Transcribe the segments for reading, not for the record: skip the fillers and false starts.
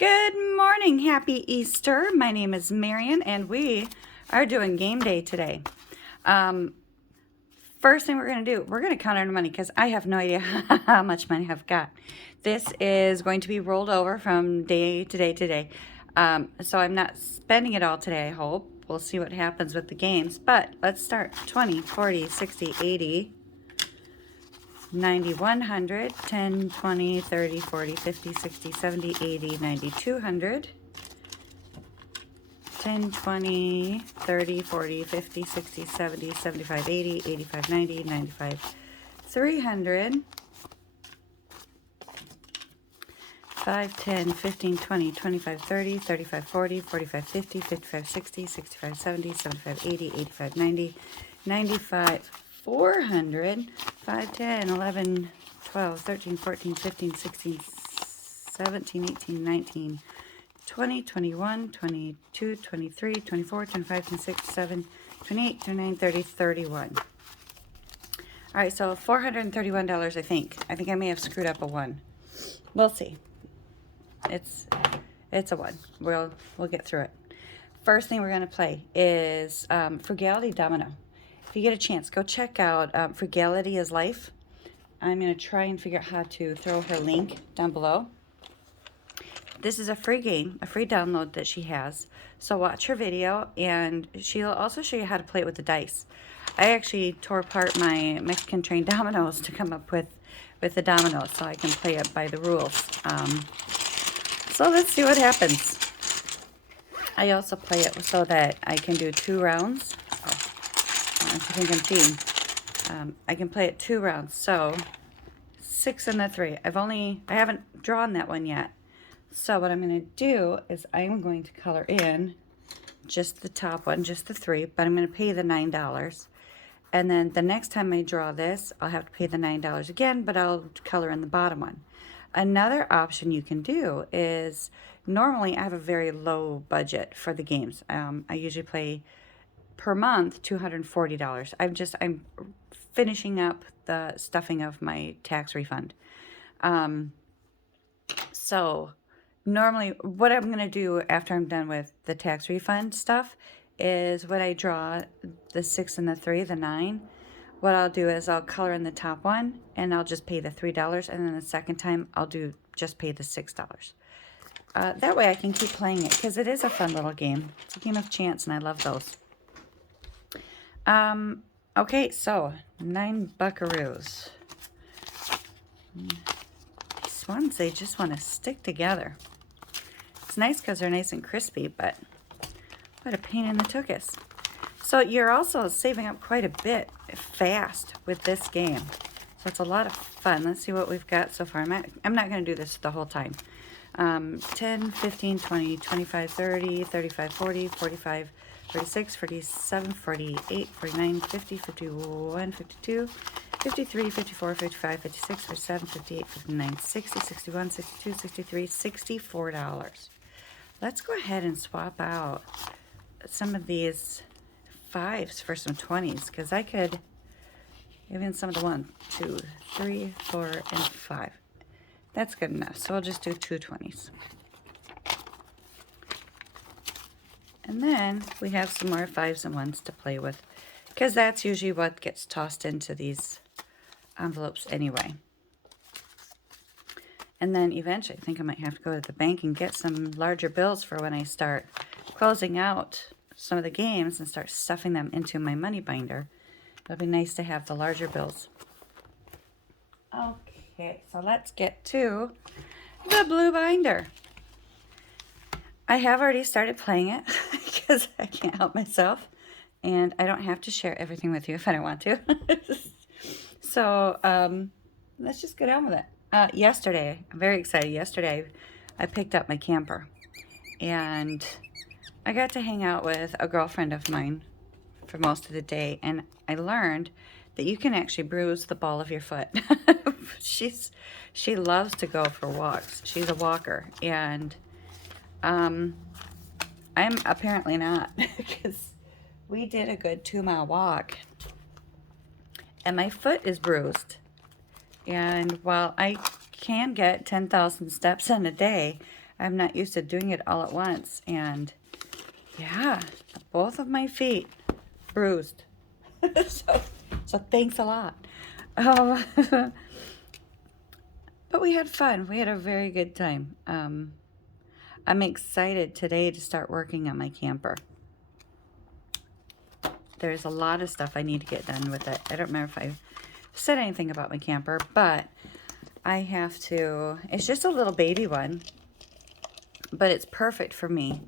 Good morning, happy Easter. My name is Marian and we are doing game day today. First thing we're going to do, we're going to count our money because I have no idea how much money I've got. This is going to be rolled over from day to day to day. So I'm not spending it all today, I hope. We'll see what happens with the games, but let's start. 20, 40, 60, 80, 90, 100, 10, 20, 30, 40, 50, 60, 70, 80, 90, 200, 10, 20, 30, 40, 50, 60, 70, 75, 80, 85, 90, 95, 300, 5, 10, 15, 20, 25, 30, 35, 40, 45, 50, 55, 60, 65, 70, 75, 80, 85, 90, 95, 400, 5, 10, 11, 12, 13, 14, 15, 16, 17, 18, 19, 20, 21, 22, 23, 24, 25, 26, 27, 28, 29, 30, 31. All right, so $431, I think. I think I may have screwed up a 1. We'll see. It's a 1. We'll get through it. First thing we're going to play is Frugality Domino. If you get a chance, go check out Frugality is Life. I'm going to try and figure out how to throw her link down below. This is a free game, a free download that she has. So watch her video, and she'll also show you how to play it with the dice. I actually tore apart my Mexican train dominoes to come up with the dominoes so I can play it by the rules. So let's see what happens. I also play it so that I can do 2 rounds. Oh, I think I'm cheating. I can play it 2 rounds. So 6 and the 3. I haven't drawn that one yet. So what I'm going to do is I'm going to color in just the top one, just the 3, but I'm going to pay the $9. And then the next time I draw this, I'll have to pay the $9 again, but I'll color in the bottom one. Another option you can do is, normally I have a very low budget for the games. I usually play per month $240. I'm finishing up the stuffing of my tax refund. So normally what I'm going to do after I'm done with the tax refund stuff is when I draw the 6 and the 3, the 9, what I'll do is I'll color in the top one and I'll just pay the $3, and then the second time I'll just pay the $6. That way I can keep playing it because it is a fun little game. It's a game of chance and I love those. Okay, so 9 buckaroos. These ones, they just want to stick together. It's nice because they're nice and crispy, but what a pain in the tuchus. So you're also saving up quite a bit fast with this game. So it's a lot of fun. Let's see what we've got so far. I'm not going to do this the whole time. 10, 15, 20, 25, 30, 35, 40, 45, 46, 47, 48, 49, 50, 51, 52, 53, 54, 55, 56, 57, 58, 59, 60, 61, 62, 63, $64. Let's go ahead and swap out some of these 5s for some 20s, because I could, even some of the 1, 2, 3, 4, and 5. That's good enough. So I'll just do 2 20s. And then we have some more 5s and 1s to play with, because that's usually what gets tossed into these envelopes anyway. And then eventually I think I might have to go to the bank and get some larger bills for when I start closing out some of the games and start stuffing them into my money binder. It'll be nice to have the larger bills. Okay, so let's get to the blue binder. I have already started playing it because I can't help myself, and I don't have to share everything with you if I don't want to. So let's just get on with it. Yesterday, I'm very excited. Yesterday, I picked up my camper, and I got to hang out with a girlfriend of mine for most of the day, and I learned that you can actually bruise the ball of your foot. She loves to go for walks. She's a walker, and I'm apparently not, because we did a good 2-mile walk, and my foot is bruised. And while I can get 10,000 steps in a day, I'm not used to doing it all at once. And yeah, both of my feet bruised. so thanks a lot. Um, but we had fun. We had a very good time. I'm excited today to start working on my camper. There's a lot of stuff I need to get done with it. I don't remember if I said anything about my camper, but I have to. It's just a little baby one, but it's perfect for me,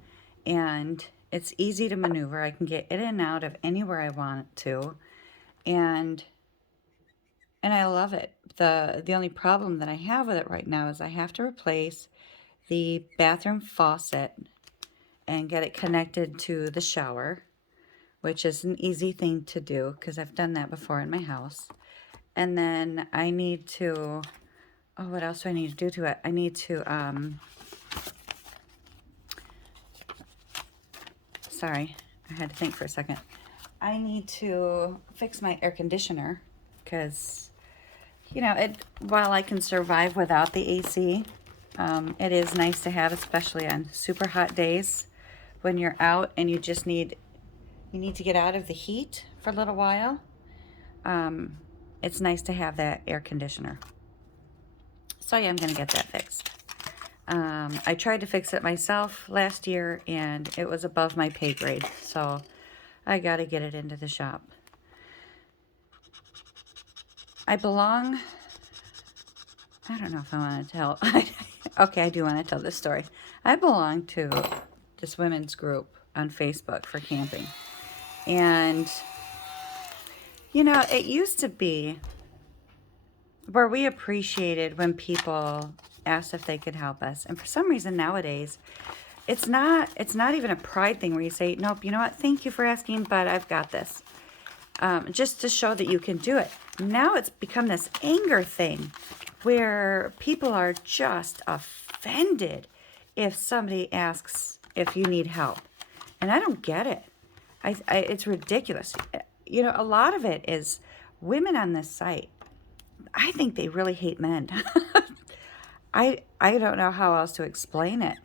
and it's easy to maneuver. I can get in and out of anywhere I want to, and I love it. The only problem that I have with it right now is I have to replace the bathroom faucet and get it connected to the shower, which is an easy thing to do because I've done that before in my house. And then I need to, oh, what else do I need to do to it? I need to, sorry, I had to think for a second. I need to fix my air conditioner because, you know, while I can survive without the AC, it is nice to have, especially on super hot days when you're out and you just need to get out of the heat for a little while. It's nice to have that air conditioner. So yeah, I'm going to get that fixed. I tried to fix it myself last year and it was above my pay grade. So I got to get it into the shop. I don't know if I want to tell. Okay, I do want to tell this story. I belong to this women's group on Facebook for camping. And, you know, it used to be where we appreciated when people asked if they could help us. And for some reason nowadays, it's not even a pride thing where you say, nope, you know what, thank you for asking, but I've got this. Just to show that you can do it. Now it's become this anger thing where people are just offended if somebody asks if you need help. And I don't get it. It's ridiculous. You know, a lot of it is women on this site. I think they really hate men. I don't know how else to explain it.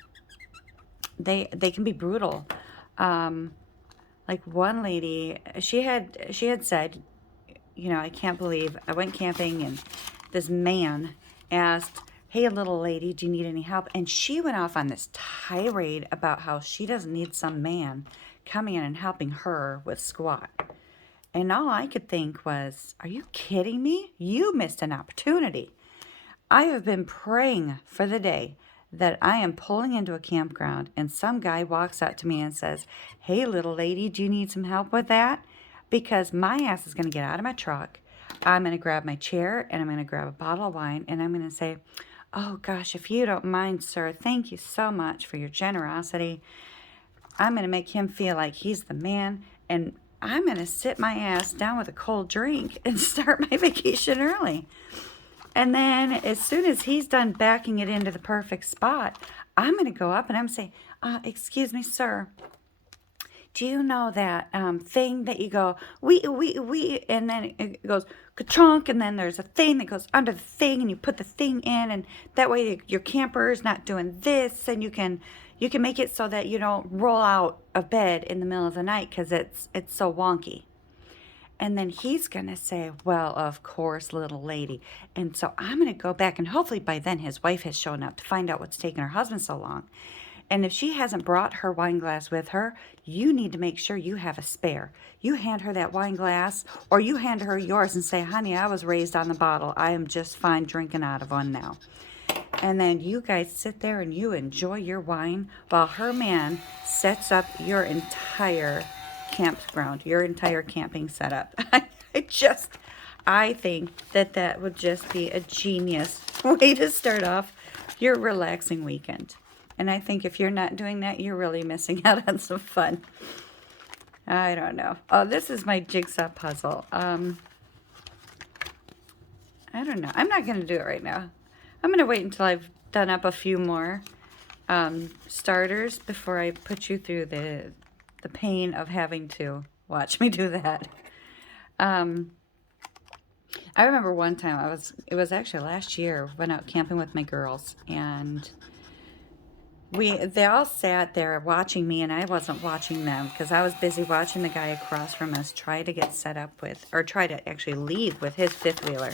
They can be brutal. Like one lady, she had said, you know, I can't believe I went camping and this man asked, hey, little lady, do you need any help? And she went off on this tirade about how she doesn't need some man coming in and helping her with squat. And all I could think was, are you kidding me? You missed an opportunity. I have been praying for the day that I am pulling into a campground and some guy walks up to me and says, hey, little lady, do you need some help with that? Because my ass is going to get out of my truck. I'm going to grab my chair and I'm going to grab a bottle of wine and I'm going to say, oh gosh, if you don't mind, sir, thank you so much for your generosity. I'm going to make him feel like he's the man, and I'm going to sit my ass down with a cold drink and start my vacation early. And then as soon as he's done backing it into the perfect spot, I'm going to go up and I'm going to say, excuse me, sir, do you know that thing that you go, we, and then it goes, ka-chunk, and then there's a thing that goes under the thing, and you put the thing in, and that way your camper is not doing this, and you can make it so that you don't roll out of bed in the middle of the night because it's so wonky. And then he's going to say, well, of course, little lady. And so I'm going to go back, and hopefully by then his wife has shown up to find out what's taking her husband so long. And if she hasn't brought her wine glass with her, you need to make sure you have a spare. You hand her that wine glass, or you hand her yours and say, honey, I was raised on the bottle. I am just fine drinking out of one now. And then you guys sit there and you enjoy your wine while her man sets up your entire campground, your entire camping setup. I think that would just be a genius way to start off your relaxing weekend. And I think if you're not doing that, you're really missing out on some fun. I don't know. Oh, this is my jigsaw puzzle. I don't know. I'm not going to do it right now. I'm going to wait until I've done up a few more starters before I put you through the pain of having to watch me do that. I remember one time it was actually last year, went out camping with my girls, and They all sat there watching me, and I wasn't watching them because I was busy watching the guy across from us try to get set up with, or try to actually leave with his fifth wheeler.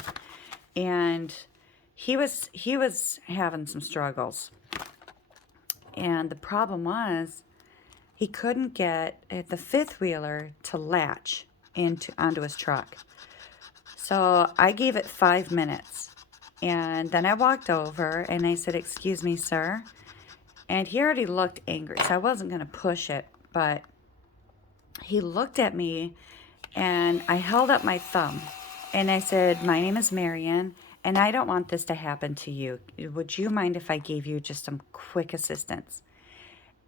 And he was having some struggles. And the problem was he couldn't get the fifth wheeler to latch onto his truck. So I gave it 5 minutes. And then I walked over and I said, "Excuse me, sir." And he already looked angry, so I wasn't going to push it. But he looked at me and I held up my thumb and I said, "My name is Marian, and I don't want this to happen to you. Would you mind if I gave you just some quick assistance?"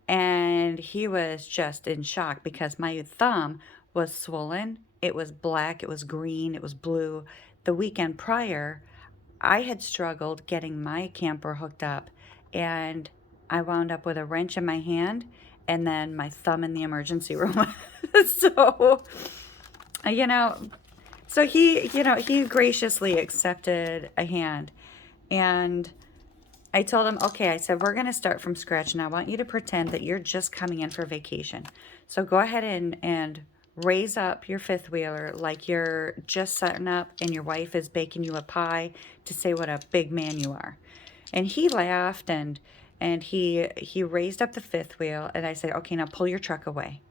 And he was just in shock because my thumb was swollen. It was black, it was green, it was blue. The weekend prior, I had struggled getting my camper hooked up, and I wound up with a wrench in my hand and then my thumb in the emergency room. So, you know, so he graciously accepted a hand. And I told him, "Okay," I said, "we're going to start from scratch, and I want you to pretend that you're just coming in for vacation. So go ahead and raise up your fifth wheeler like you're just setting up and your wife is baking you a pie to say what a big man you are." And he laughed, and he raised up the fifth wheel, and I said, "Okay, now pull your truck away."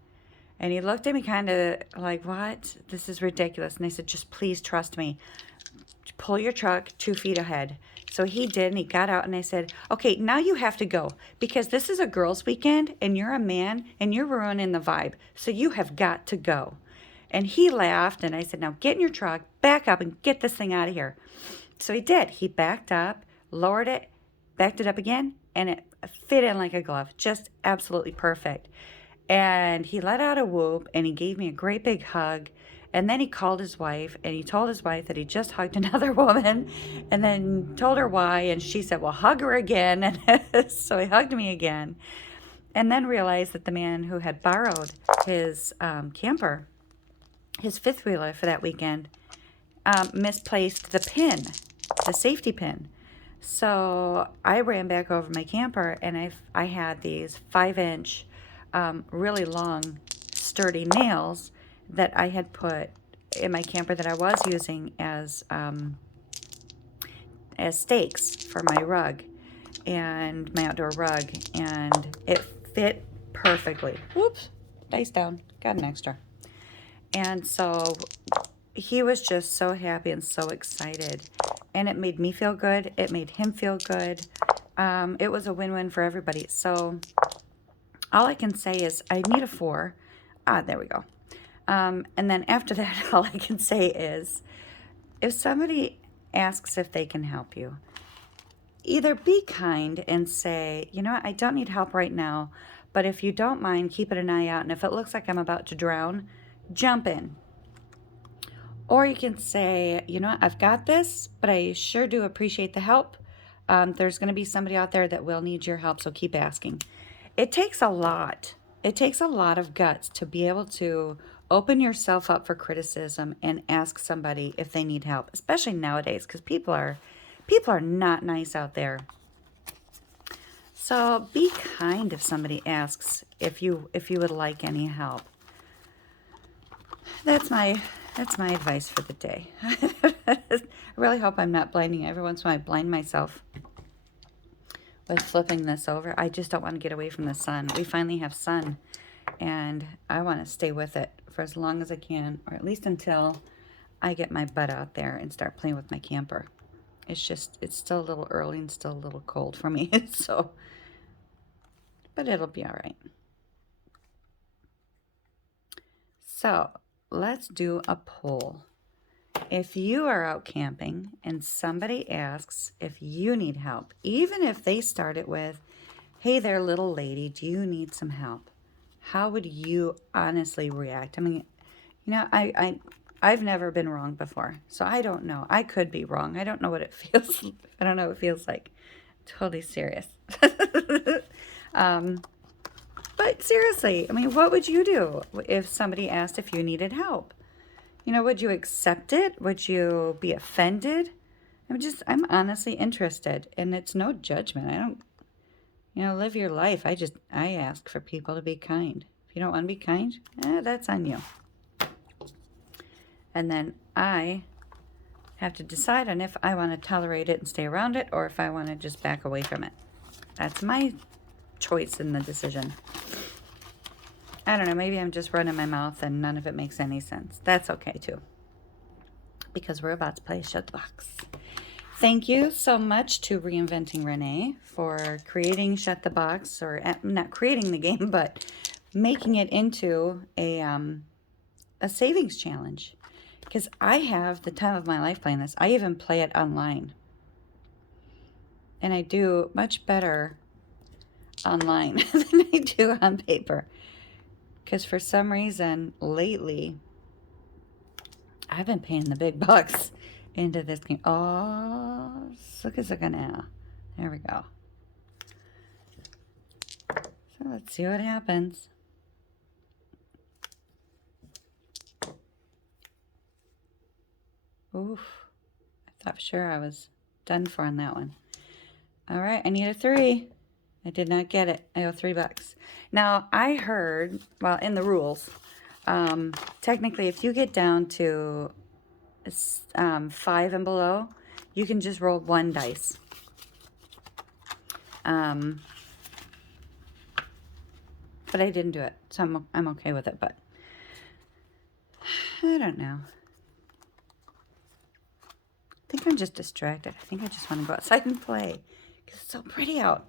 And he looked at me kind of like, "What? This is ridiculous." And I said, "Just please trust me. Pull your truck 2 feet ahead." So he did, and he got out, and I said, "Okay, now you have to go because this is a girls' weekend, and you're a man, and you're ruining the vibe. So you have got to go." And he laughed, and I said, "Now get in your truck, back up, and get this thing out of here." So he did. He backed up, lowered it, backed it up again, and it fit in like a glove. Just absolutely perfect. And he let out a whoop, and he gave me a great big hug. And then he called his wife, and he told his wife that he just hugged another woman, and then told her why. And she said, "Well, hug her again." And so he hugged me again, and then realized that the man who had borrowed his camper, his fifth wheeler for that weekend, misplaced the pin, the safety pin. So I ran back over my camper, and I had these 5-inch, really long, sturdy nails that I had put in my camper that I was using as stakes for my rug and my outdoor rug, and it fit perfectly. Whoops, dice down, got an extra. And so he was just so happy and so excited, and it made me feel good. It made him feel good. It was a win-win for everybody. So all I can say is I need a 4. There we go. And then after that, all I can say is if somebody asks if they can help you, either be kind and say, "You know what, I don't need help right now, but if you don't mind, keeping an eye out, and if it looks like I'm about to drown, jump in." Or you can say, "You know what, I've got this, but I sure do appreciate the help. There's going to be somebody out there that will need your help, so keep asking." It takes a lot. It takes a lot of guts to be able to open yourself up for criticism and ask somebody if they need help, especially nowadays, because people are not nice out there. So be kind if somebody asks if you would like any help. That's my advice for the day. I really hope I'm not blinding you. Every once in a while I blind myself with flipping this over. I just don't want to get away from the sun. We finally have sun, and I want to stay with it for as long as I can, or at least until I get my butt out there and start playing with my camper. It's still a little early and still a little cold for me. So, but it'll be all right. So let's do a poll. If you are out camping and somebody asks if you need help, even if they start it with, "Hey there, little lady, do you need some help?" How would you honestly react? I mean, I've never been wrong before, so I don't know. I could be wrong. I don't know what it feels. I don't know what it feels like. Totally serious. But seriously, I mean, what would you do if somebody asked if you needed help? Would you accept it? Would you be offended? I'm honestly interested, and it's no judgment. Live your life. I ask for people to be kind. If you don't want to be kind, that's on you. And then I have to decide on if I want to tolerate it and stay around it, or if I want to just back away from it. That's my choice in the decision. I don't know, maybe I'm just running my mouth and none of it makes any sense. That's okay too, because we're about to play Shut the Box. Thank you so much to Reinventing Renee for creating Shut the Box, or not creating the game, but making it into a savings challenge. Because I have the time of my life playing this. I even play it online. And I do much better online than I do on paper. Because for some reason, lately, I've been paying the big bucks into this game. Oh, suka now. There we go. So let's see what happens. Oof. I thought sure I was done for on that one. All right, I need a 3. I did not get it. I owe $3. Now, I heard, well, in the rules, technically, if you get down to 5 and below, you can just roll 1 dice. But I didn't do it, so I'm okay with it, but I don't know. I think I'm just distracted. I think I just want to go outside and play because it's so pretty out.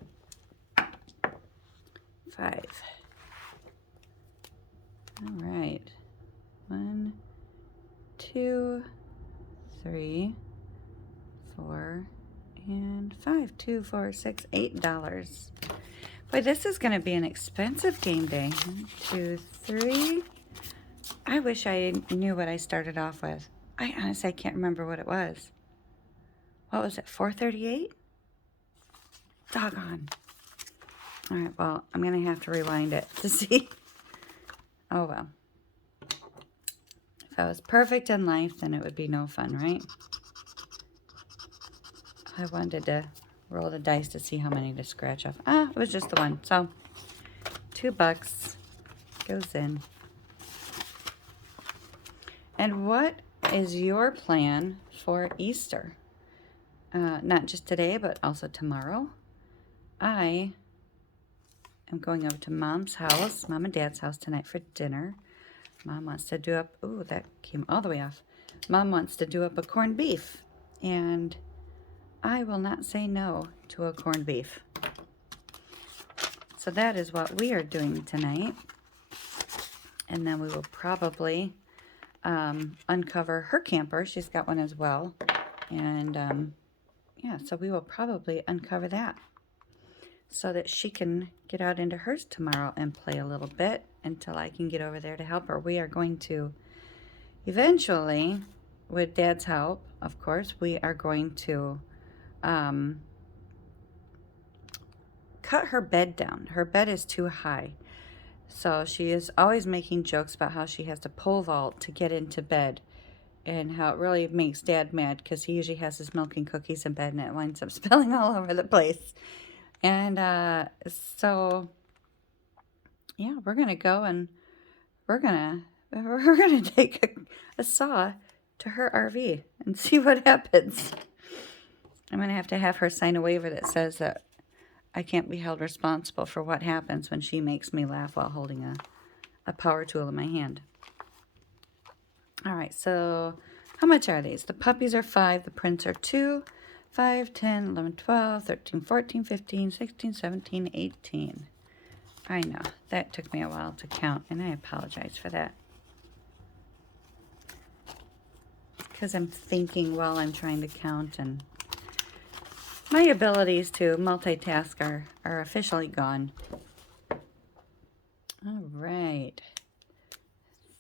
5. All right. 1, 2, 3, 4, and 5. 2, 4, 6, $8. Boy, this is going to be an expensive game day. 1, 2, 3. I wish I knew what I started off with. I honestly can't remember what it was. What was it, 438? Doggone. All right, well, I'm going to have to rewind it to see. Oh, well. If I was perfect in life, then it would be no fun, right? I wanted to roll the dice to see how many to scratch off. Ah, it was just the one. So, $2 goes in. And what is your plan for Easter? Not just today, but also tomorrow. I am going over to Mom's house, Mom and Dad's house tonight for dinner. Mom wants to do up, ooh, that came all the way off. Mom wants to do up a corned beef, and I will not say no to a corned beef. So that is what we are doing tonight. And then we will probably uncover her camper. She's got one as well. And yeah, so we will probably uncover that so that she can get out into hers tomorrow and play a little bit until I can get over there to help her. We are going to eventually, with Dad's help, of course, we are going to cut her bed down. Her bed is too high. So she is always making jokes about how she has to pole vault to get into bed, and how it really makes Dad mad because he usually has his milk and cookies in bed and it winds up spilling all over the place. And so, yeah, we're going to go and we're going to take a saw to her RV and see what happens. I'm going to have her sign a waiver that says that I can't be held responsible for what happens when she makes me laugh while holding a power tool in my hand. All right, so how much are these? The puppies are 5, the prints are 2, 5, 10, 11, 12, 13, 14, 15, 16, 17, 18. I know, that took me a while to count, and I apologize for that. Because I'm thinking while I'm trying to count, and my abilities to multitask are officially gone. All right.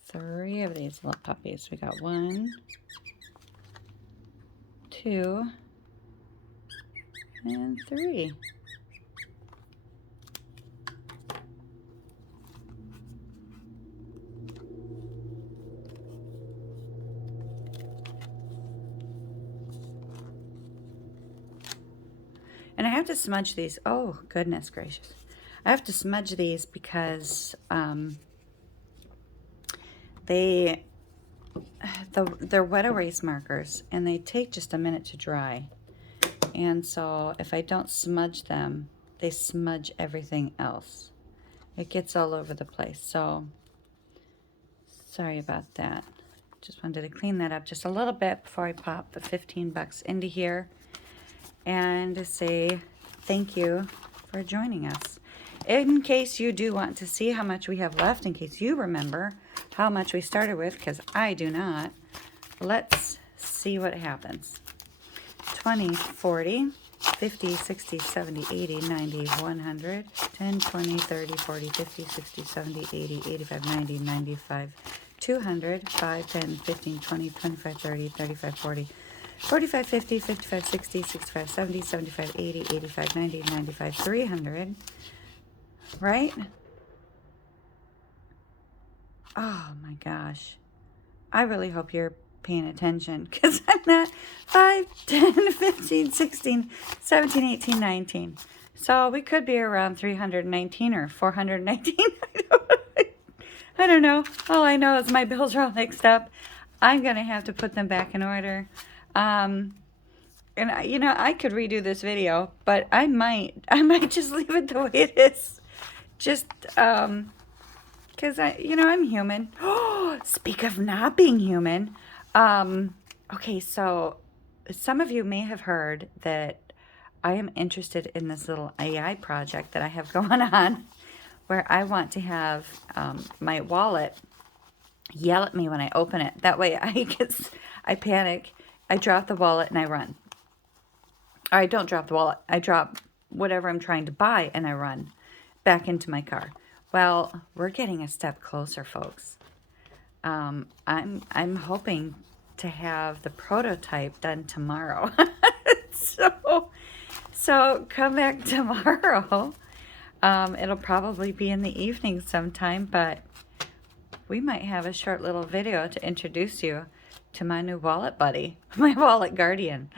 3 of these little puppies. We got 1, 2, and 3. And I have to smudge these. Oh, goodness gracious. I have to smudge these because they're wet erase markers, and they take just a minute to dry. And so if I don't smudge them, they smudge everything else. It gets all over the place. So sorry about that. Just wanted to clean that up just a little bit before I pop the 15 bucks into here and to say thank you for joining us. In case you do want to see how much we have left, in case you remember how much we started with, because I do not, let's see what happens. 20, 40, 50, 60, 70, 80, 90, 100, 10, 20, 30, 40, 50, 60, 70, 80, 85, 90, 95, 200, 5, 10, 15, 20, 25, 30, 35, 40, 45, 50, 55, 60, 65, 70, 75, 80, 85, 90, 95, 300, right? Oh my gosh. I really hope you're paying attention, because I'm not. 5, 10, 15, 16, 17, 18, 19. So we could be around 319 or 419. I don't know. All I know is my bills are all mixed up. I'm going to have to put them back in order. And you know, I could redo this video, but I might just leave it the way it is. Just because I'm human. Oh, speak of not being human. Okay, so some of you may have heard that I am interested in this little AI project that I have going on, where I want to have my wallet yell at me when I open it. That way I panic, I drop the wallet and I run. Or I don't drop the wallet, I drop whatever I'm trying to buy and I run back into my car. Well, we're getting a step closer, folks. I'm hoping to have the prototype done tomorrow. So come back tomorrow. It'll probably be in the evening sometime, but we might have a short little video to introduce you to my new wallet buddy, my wallet guardian.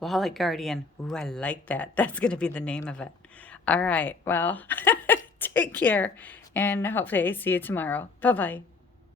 Wallet guardian. Ooh, I like that. That's going to be the name of it. All right. Well, take care, and hopefully I see you tomorrow. Bye-bye.